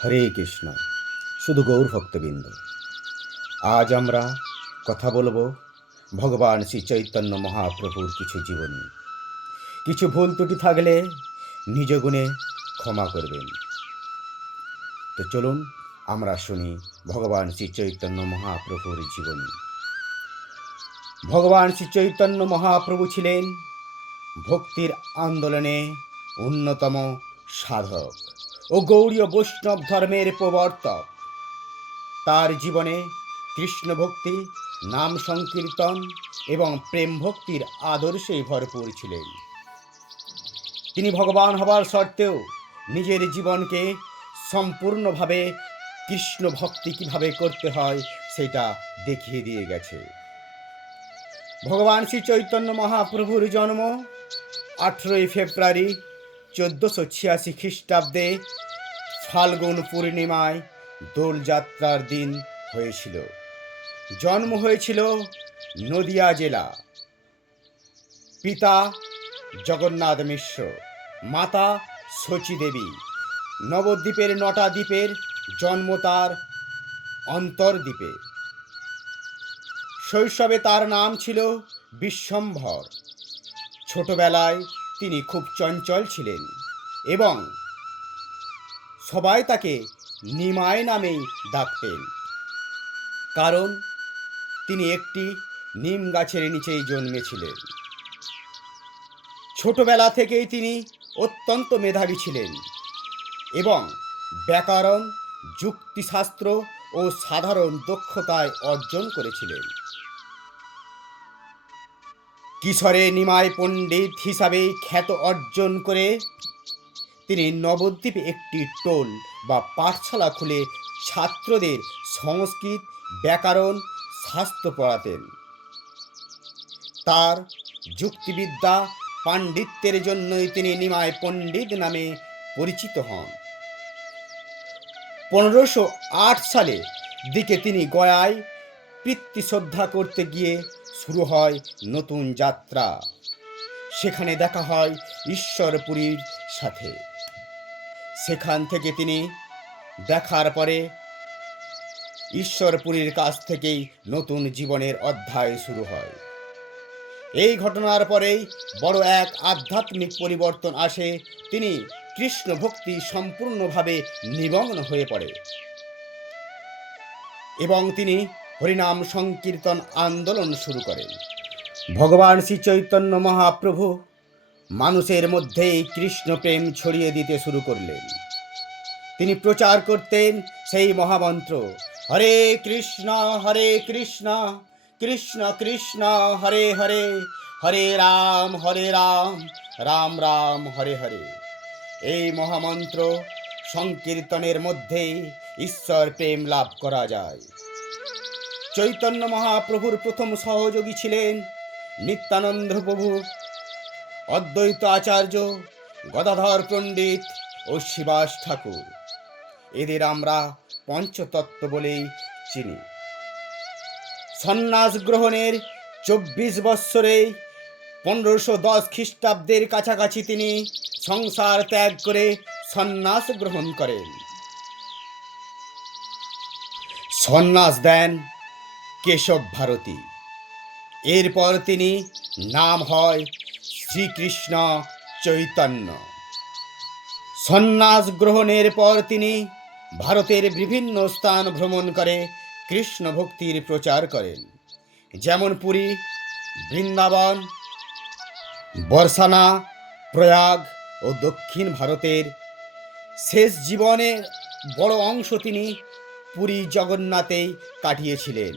হরে কৃষ্ণ। শুধু গৌর ভক্তবৃন্দ, আজ আমরা কথা বলবো ভগবান শ্রী চৈতন্য মহাপ্রভুর কিছু জীবনী। কিছু ভুল ত্রুটি থাকলে নিজ গুণে ক্ষমা করবেন। তো চলুন আমরা শুনি ভগবান শ্রী চৈতন্য মহাপ্রভুর জীবনী। ভগবান শ্রী চৈতন্য মহাপ্রভু ছিলেন ভক্তির আন্দোলনে অন্যতম সাধক ও গৌড়ীয় বৈষ্ণব ধর্মের প্রবর্তক। তার জীবনে কৃষ্ণ ভক্তি, নাম সংকীর্তন এবং প্রেম ভক্তির আদর্শে ভরপুর ছিলেন। তিনি ভগবান হবার সত্ত্বেও নিজের জীবনকে সম্পূর্ণভাবে কৃষ্ণ ভক্তি কীভাবে করতে হয় সেটা দেখিয়ে দিয়ে গেছে। ভগবান শ্রী চৈতন্য মহাপ্রভুর জন্ম 18 ফেব্রুয়ারি 1486 খ্রিস্টাব্দে ফাল্গুন পূর্ণিমায় দোলযাত্রার দিন হয়েছিল। জন্ম হয়েছিল নদিয়া জেলা। পিতা জগন্নাথ মিশ্র, মাতা শচী দেবী। নবদ্বীপের 9টা দ্বীপের জন্ম তার অন্তর্দ্বীপে। শৈশবে তার নাম ছিল বিশ্বম্ভর। ছোটবেলায় তিনি খুব চঞ্চল ছিলেন এবং সবাই তাকে নিমাই নামেই ডাকতেন, কারণ তিনি একটি নিম গাছের নিচেই জন্মেছিলেন। ছোটবেলা থেকেই তিনি অত্যন্ত মেধাবী ছিলেন এবং ব্যাকরণ, যুক্তিশাস্ত্র ও সাধারণ দক্ষতায় অর্জন করেছিলেন। কিশোরে নিমাই পণ্ডিত হিসাবে খ্যাত অর্জন করে তিনি নবদ্বীপে একটি টোল বা পাঠশালা খুলে ছাত্রদের সংস্কৃত, ব্যাকরণ, শাস্ত্র পড়াতেন। তার যুক্তিবিদ্যা, পাণ্ডিত্যের জন্যই তিনি নিমাই পণ্ডিত নামে পরিচিত হন। 1508 সালে দিকে তিনি গয়ায় পিতৃ শ্রদ্ধা করতে গিয়ে শুরু হয় নতুন যাত্রা। সেখানে দেখা হয় ঈশ্বরপুরীর সাথে। সেখান থেকে তিনি দেখার পরে ঈশ্বরপুরীর কাছ থেকেই নতুন জীবনের অধ্যায় শুরু হয়। এই ঘটনার পরেই বড় এক আধ্যাত্মিক পরিবর্তন আসে। তিনি কৃষ্ণ ভক্তি সম্পূর্ণভাবে নিমগ্ন হয়ে পড়ে এবং তিনি হরিনাম সংকীর্তন আন্দোলন শুরু করেন। ভগবান শ্রী চৈতন্য মহাপ্রভু মানুষের মধ্যেই কৃষ্ণ প্রেম ছড়িয়ে দিতে শুরু করলেন। তিনি প্রচার করতেন সেই মহামন্ত্র, হরে কৃষ্ণ কৃষ্ণ কৃষ্ণ হরে হরে, হরে রাম রাম রাম হরে হরে। এই মহামন্ত্র সংকীর্তনের মধ্যে ঈশ্বর প্রেম লাভ করা যায়। চৈতন্য মহাপ্রভুর প্রথম সহযোগী ছিলেন নিত্যানন্দ প্রভু, অদ্বৈত আচার্য, গদাধর পণ্ডিত ও শিবাস ঠাকুর। এদের আমরা পঞ্চতত্ত্ব বলেই চিনি। সন্ন্যাস গ্রহণের 24 বৎসরে 1510 খ্রিস্টাব্দের কাছাকাছি তিনি সংসার ত্যাগ করে সন্ন্যাস গ্রহণ করেন। সন্ন্যাস দেন কেশব ভারতী। এরপর তিনি নাম হয় শ্রীকৃষ্ণ চৈতন্য। সন্ন্যাস গ্রহণের পর তিনি ভারতের বিভিন্ন স্থান ভ্রমণ করে কৃষ্ণ ভক্তির প্রচার করেন, যেমন পুরী, বৃন্দাবন, বর্ষানা, প্রয়াগ ও দক্ষিণ ভারতের। শেষ জীবনের বড় অংশ তিনি পুরী জগন্নাথেই কাটিয়েছিলেন।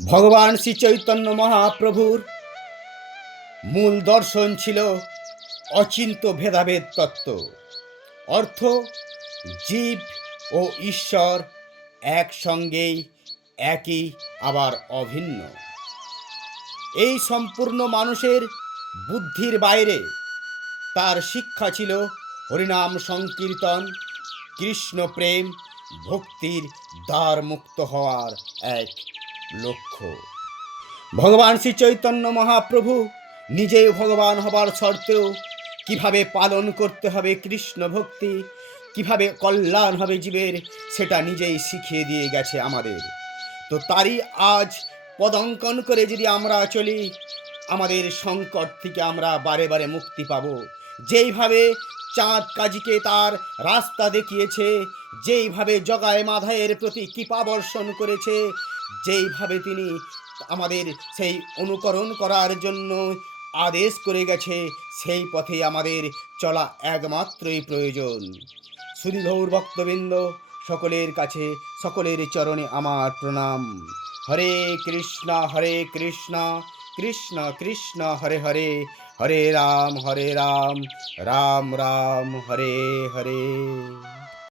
ভগবান শ্রী চৈতন্য মহাপ্রভুর মূল দর্শন ছিল অচিন্ত ভেদাভেদ তত্ত্ব। অর্থ, জীব ও ঈশ্বর একসঙ্গেই, একই আবার অভিন্ন। এই সম্পূর্ণ মানুষের বুদ্ধির বাইরে। তার শিক্ষা ছিল হরিনাম সংকীর্তন, কৃষ্ণ প্রেম, ভক্তির দ্বার মুক্ত হওয়ার এক লক্ষ্য। ভগবান শ্রী চৈতন্য মহাপ্রভু নিজেই ভগবান হবার সত্ত্বেও কিভাবে পালন করতে হবে কৃষ্ণ ভক্তি কিভাবে কল্যাণ হবে জীবের, সেটা নিজেই শিখিয়ে দিয়ে গেছে আমাদের। তো তারই আজ পদাঙ্কন করে যদি আমরা চলি, আমাদের সংকট থেকে আমরা বারে বারে মুক্তি পাব। যেইভাবে চাঁদ কাজীকে তার রাস্তা দেখিয়েছে, যেইভাবে জগায় মাধায়ের প্রতি কৃপা বর্ষণ করেছে, যেইভাবে তিনি আমাদের সেই অনুকরণ করার জন্য আদেশ করে গেছে, সেই পথে আমাদের চলা একমাত্রই প্রয়োজন। শুধু গৌর ভক্তবৃন্দ, সকলের কাছে, সকলের চরণে আমার প্রণাম। হরে কৃষ্ণ কৃষ্ণ কৃষ্ণ হরে হরে, হরে রাম রাম রাম হরে হরে।